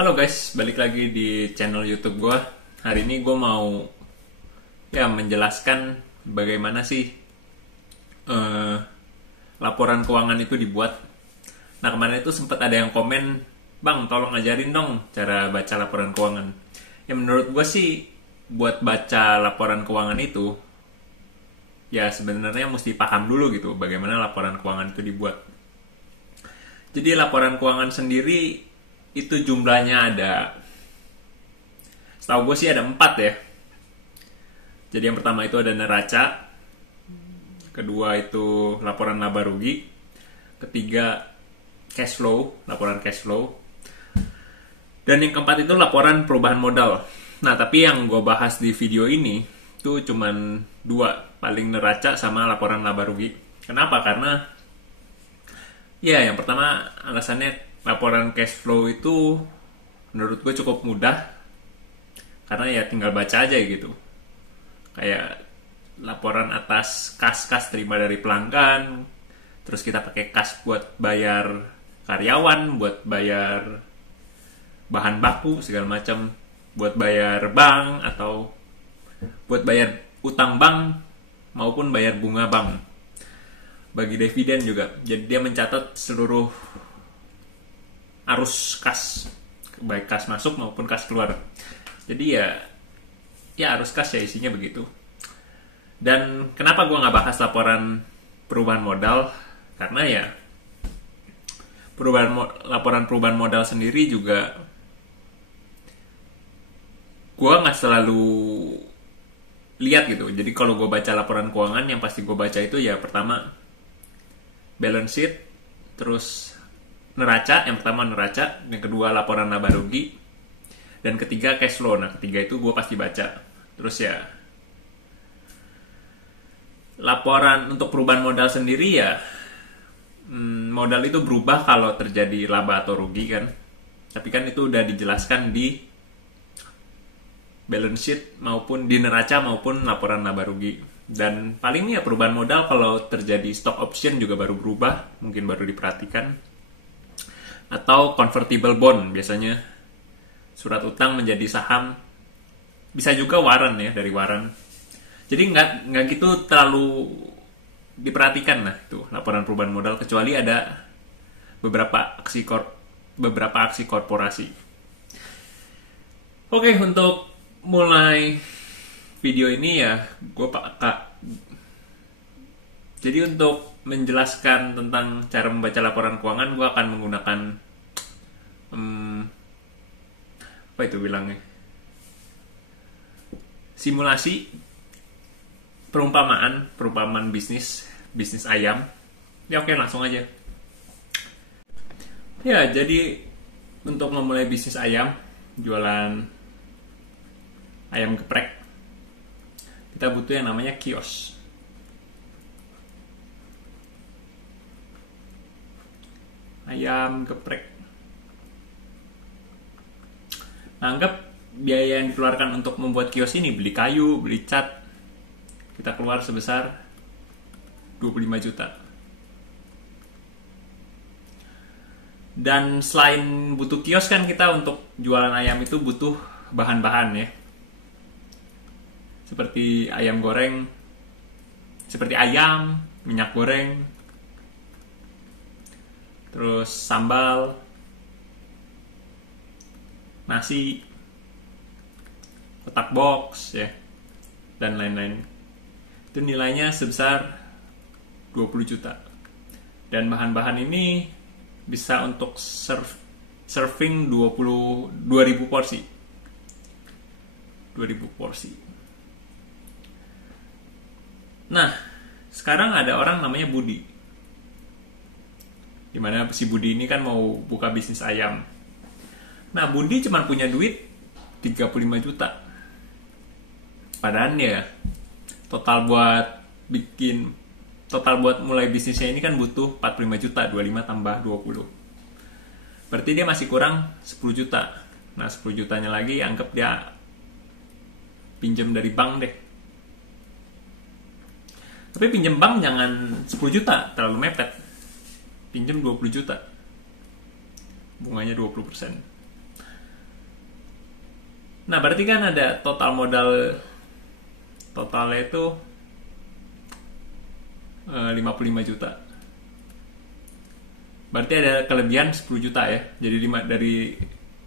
Halo guys, balik lagi di channel YouTube gue. Hari ini gue mau menjelaskan bagaimana sih laporan keuangan itu dibuat. Nah, kemarin itu sempat ada yang komen, "Bang, tolong ajarin dong cara baca laporan keuangan." Ya menurut gue sih buat baca laporan keuangan itu ya sebenarnya mesti paham dulu gitu bagaimana laporan keuangan itu dibuat. Jadi laporan keuangan sendiri itu jumlahnya ada, setahu gue sih ada 4 ya. Jadi yang pertama itu ada neraca, kedua itu laporan laba rugi, ketiga cash flow, laporan cash flow, dan yang keempat itu laporan perubahan modal. Nah, tapi yang gue bahas di video ini itu cuman 2, paling neraca sama laporan laba rugi. Kenapa? Karena ya yang pertama alasannya laporan cash flow itu menurut gue cukup mudah, karena ya tinggal baca aja gitu. Kayak laporan atas kas terima dari pelanggan, terus kita pakai kas buat bayar karyawan, buat bayar bahan baku segala macam, buat bayar bank atau buat bayar utang bank maupun bayar bunga bank, bagi dividen juga. Jadi dia mencatat seluruh arus kas, baik kas masuk maupun kas keluar. Jadi ya arus kas ya isinya begitu. Dan kenapa gue nggak bahas laporan perubahan modal? Karena ya laporan perubahan modal sendiri juga gue nggak selalu lihat gitu. Jadi kalau gue baca laporan keuangan, yang pasti gue baca itu ya pertama balance sheet, terus neraca, yang pertama neraca, yang kedua laporan laba rugi, dan ketiga cash flow. Nah, ketiga itu gue pasti baca. Terus ya laporan untuk perubahan modal sendiri ya, modal itu berubah kalau terjadi laba atau rugi kan. Tapi kan itu udah dijelaskan di balance sheet maupun di neraca maupun laporan laba rugi. Dan paling ya perubahan modal kalau terjadi stock option juga baru berubah, mungkin baru diperhatikan. Atau convertible bond, biasanya surat utang menjadi saham, bisa juga warrant ya, dari warrant. Jadi nggak gitu terlalu diperhatikan lah itu laporan perubahan modal, kecuali ada beberapa aksi korporasi. Oke, untuk mulai video ini ya gue jadi untuk menjelaskan tentang cara membaca laporan keuangan, gue akan menggunakan apa itu bilangnya, simulasi, perumpamaan bisnis ayam. Ya oke, langsung aja. Ya, jadi untuk memulai bisnis ayam, jualan ayam geprek, kita butuh yang namanya kios. Ayam geprek. Anggap biaya yang dikeluarkan untuk membuat kios ini, beli kayu, beli cat, kita keluar sebesar 25 juta. Dan selain butuh kios kan, kita untuk jualan ayam itu butuh bahan-bahan ya. Seperti ayam goreng, seperti ayam, minyak goreng, terus sambal, nasi, kotak box ya, dan lain-lain. Itu nilainya sebesar 20 juta. Dan bahan-bahan ini bisa untuk serving 2000 porsi. 2000 porsi. Nah, sekarang ada orang namanya Budi. Dimana si Budi ini kan mau buka bisnis ayam. Nah, Budi cuma punya duit 35 juta. Padahal ya total buat mulai bisnisnya ini kan butuh 45 juta, 25 tambah 20. Berarti dia masih kurang 10 juta. Nah, 10 jutanya lagi anggap dia pinjam dari bank deh. Tapi pinjam bank jangan 10 juta, terlalu mepet. Pinjam 20 juta. Bunganya 20%. Nah, berarti kan ada total modal totalnya itu 55 juta. Berarti ada kelebihan 10 juta ya. Jadi dari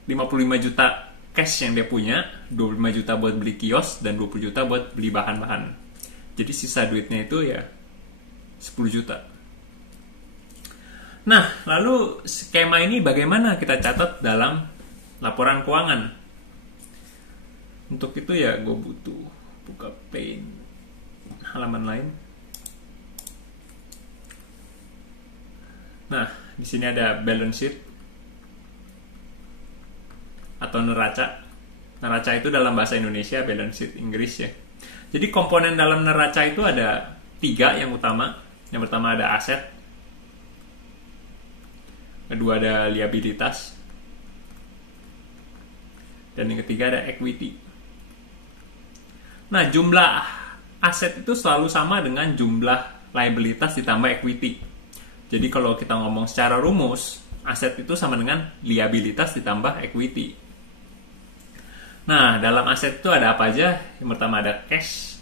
55 juta cash yang dia punya, 25 juta buat beli kios dan 20 juta buat beli bahan-bahan. Jadi sisa duitnya itu ya 10 juta. Nah, lalu skema ini bagaimana kita catat dalam laporan keuangan? Untuk itu ya gue butuh buka Paint halaman lain. Nah, di sini ada balance sheet atau neraca. Neraca itu dalam bahasa Indonesia, balance sheet Inggris ya. Jadi komponen dalam neraca itu ada 3 yang utama. Yang pertama ada aset, kedua ada liabilitas, dan yang ketiga ada equity. Nah, jumlah aset itu selalu sama dengan jumlah liabilitas ditambah equity. Jadi kalau kita ngomong secara rumus, aset itu sama dengan liabilitas ditambah equity. Nah, dalam aset itu ada apa aja? Yang pertama ada cash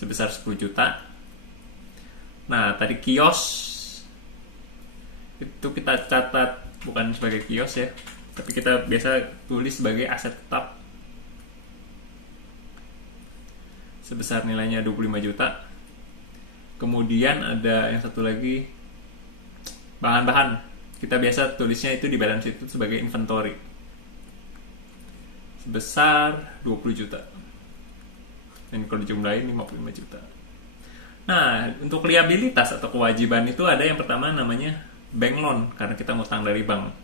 sebesar 10 juta. Nah, tadi kios itu kita catat bukan sebagai kios ya, tapi kita biasa tulis sebagai aset tetap sebesar nilainya 25 juta. Kemudian ada yang satu lagi, bahan-bahan. Kita biasa tulisnya itu di balance sheet itu sebagai inventory sebesar 20 juta. Dan kalau dijumlahin 55 juta. Nah, untuk liabilitas atau kewajiban itu ada yang pertama namanya bank loan, karena kita ngutang dari bank.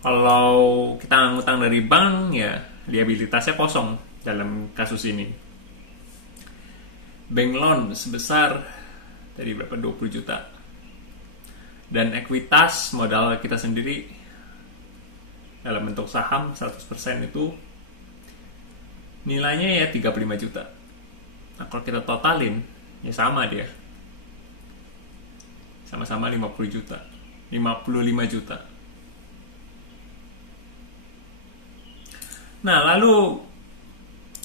Kalau kita ngutang dari bank, ya liabilitasnya kosong dalam kasus ini. Bank loan sebesar tadi berapa? 20 juta. Dan ekuitas modal kita sendiri dalam bentuk saham 100% itu nilainya ya 35 juta. Nah, kalau kita totalin ya sama dia. Sama-sama 50 juta. 55 juta. Nah, lalu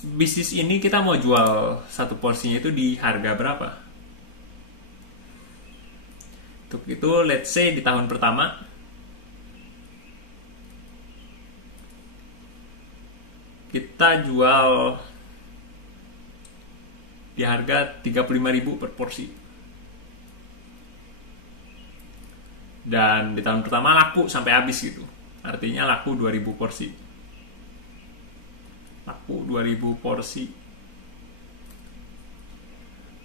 bisnis ini kita mau jual satu porsinya itu di harga berapa? Untuk itu let's say di tahun pertama kita jual di harga 35.000 per porsi. Dan di tahun pertama laku sampai habis gitu. Artinya laku 2.000 porsi. Laku 2.000 porsi.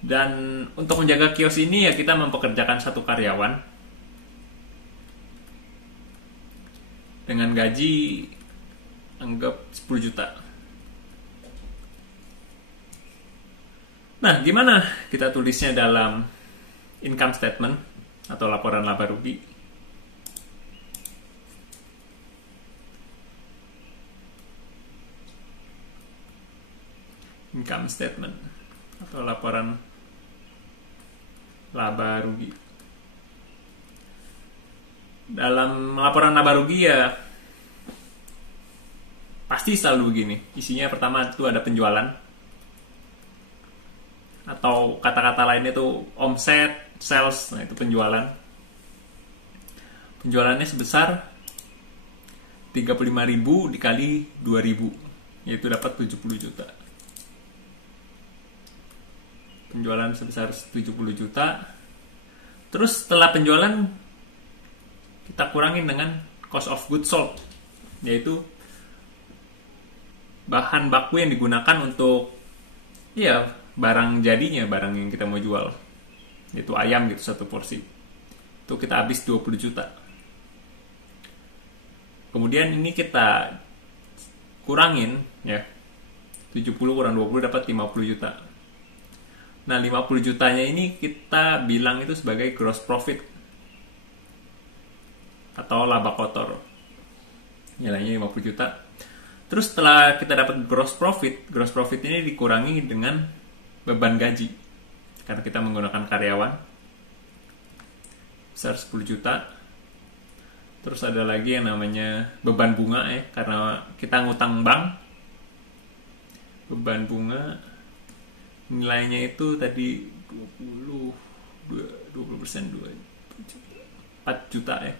Dan untuk menjaga kios ini ya kita mempekerjakan satu karyawan dengan gaji anggap 10 juta. Nah, gimana kita tulisnya dalam income statement atau laporan laba rugi? Income statement atau laporan laba rugi. Dalam laporan laba rugi ya pasti selalu begini. Isinya pertama itu ada penjualan, atau kata-kata lainnya itu omset, sales. Nah, itu penjualan. Penjualannya sebesar 35.000 dikali 2.000, yaitu dapat 70 juta. Penjualan sebesar 70 juta. Terus setelah penjualan kita kurangin dengan cost of goods sold, yaitu bahan baku yang digunakan untuk ya barang jadinya, barang yang kita mau jual, yaitu ayam gitu satu porsi. Itu kita habis 20 juta. Kemudian ini kita kurangin ya, 70 kurang 20 dapat 50 juta. Nah, 50 jutanya ini kita bilang itu sebagai gross profit atau laba kotor. Nilainya 50 juta. Terus setelah kita dapat gross profit ini dikurangi dengan beban gaji. Karena kita menggunakan karyawan besar 10 juta. Terus ada lagi yang namanya beban bunga ya, karena kita ngutang bank. Beban bunga nilainya itu tadi 20% 4 juta ya.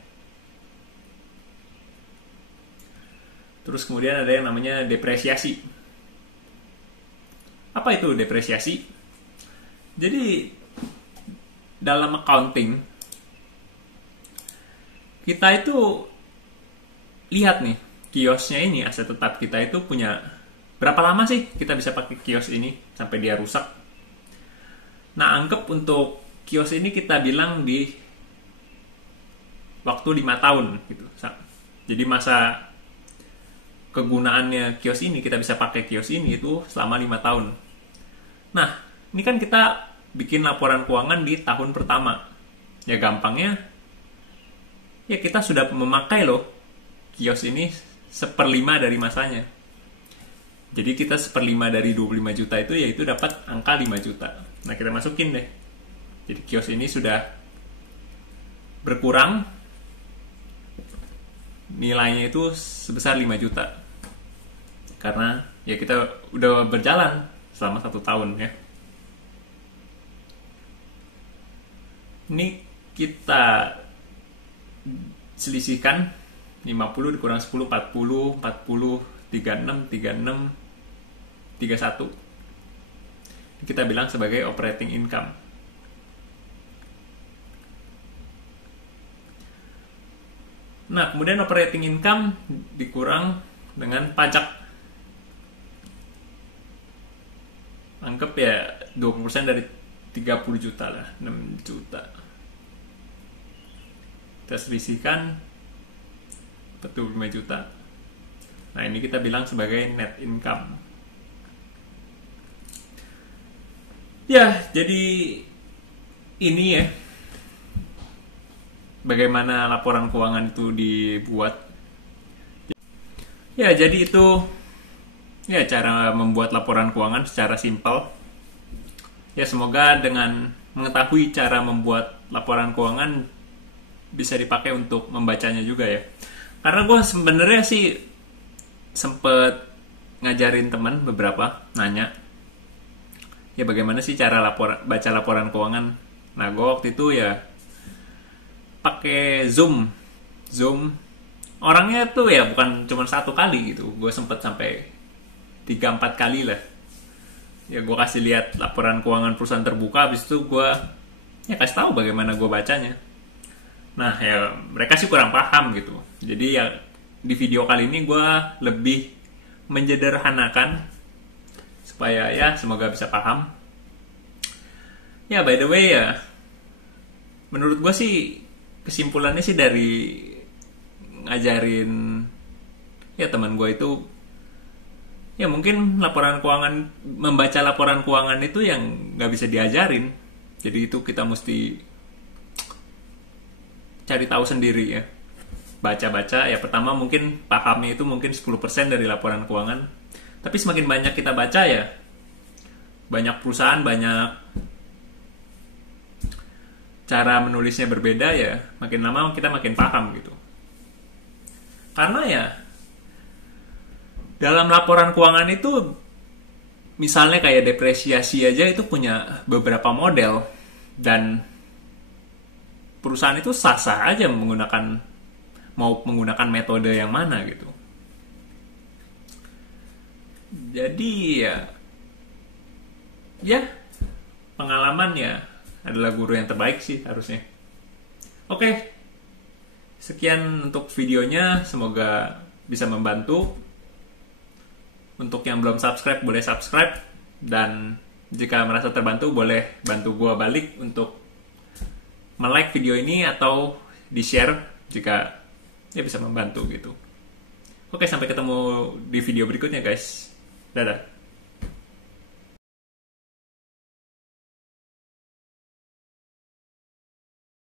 Terus kemudian ada yang namanya depresiasi. Apa itu depresiasi? Jadi dalam accounting kita itu lihat nih, kiosnya ini, aset tetap kita itu punya berapa lama sih kita bisa pakai kios ini sampai dia rusak. Nah, anggap untuk kios ini kita bilang di waktu 5 tahun gitu. Jadi masa kegunaannya kios ini, kita bisa pakai kios ini itu selama 5 tahun. Nah, ini kan kita bikin laporan keuangan di tahun pertama. Ya gampangnya, ya kita sudah memakai loh kios ini 1/5 dari masanya. Jadi kita 1/5 dari 25 juta itu, yaitu dapat angka 5 juta. Nah, kita masukin deh. Jadi kios ini sudah berkurang, nilainya itu sebesar 5 juta. Karena ya kita udah berjalan selama 1 tahun ya. Ini kita selisihkan 50 dikurang 10, 40, 40, 36, 36, 31. Kita bilang sebagai operating income. Nah, kemudian operating income dikurang dengan pajak. Anggap ya 20% dari 30 juta lah, 6 juta. Kita selisihkan 45 juta. Nah, ini kita bilang sebagai net income. Ya, jadi ini ya, bagaimana laporan keuangan itu dibuat. Ya, jadi itu ya cara membuat laporan keuangan secara simpel. Ya, semoga dengan mengetahui cara membuat laporan keuangan bisa dipakai untuk membacanya juga ya. Karena gue sebenarnya sih sempet ngajarin teman beberapa, nanya ya bagaimana sih cara baca laporan keuangan. Nah, gue waktu itu ya pakai Zoom. Orangnya tuh ya bukan cuma 1 kali gitu, gue sempet sampai 3-4 kali lah. Ya gue kasih lihat laporan keuangan perusahaan terbuka, habis itu gue ya kasih tahu bagaimana gue bacanya. Nah, ya mereka sih kurang paham gitu. Jadi ya di video kali ini gue lebih menyederhanakan supaya ya semoga bisa paham. Ya, by the way ya, menurut gue sih kesimpulannya sih dari ngajarin ya teman gue itu, ya mungkin membaca laporan keuangan itu yang nggak bisa diajarin. Jadi itu kita mesti cari tahu sendiri ya. Baca-baca, ya pertama mungkin pahamnya itu mungkin 10% dari laporan keuangan. Tapi semakin banyak kita baca ya, banyak perusahaan, banyak cara menulisnya berbeda ya, makin lama kita makin paham gitu. Karena ya, dalam laporan keuangan itu, misalnya kayak depresiasi aja itu punya beberapa model, dan perusahaan itu sah-sah aja mau menggunakan metode yang mana gitu. Jadi ya pengalaman ya adalah guru yang terbaik sih harusnya. Oke, sekian untuk videonya, semoga bisa membantu. Untuk yang belum subscribe boleh subscribe, dan jika merasa terbantu boleh bantu gua balik untuk like video ini atau di-share jika ya bisa membantu gitu. Oke, sampai ketemu di video berikutnya guys. Dadah.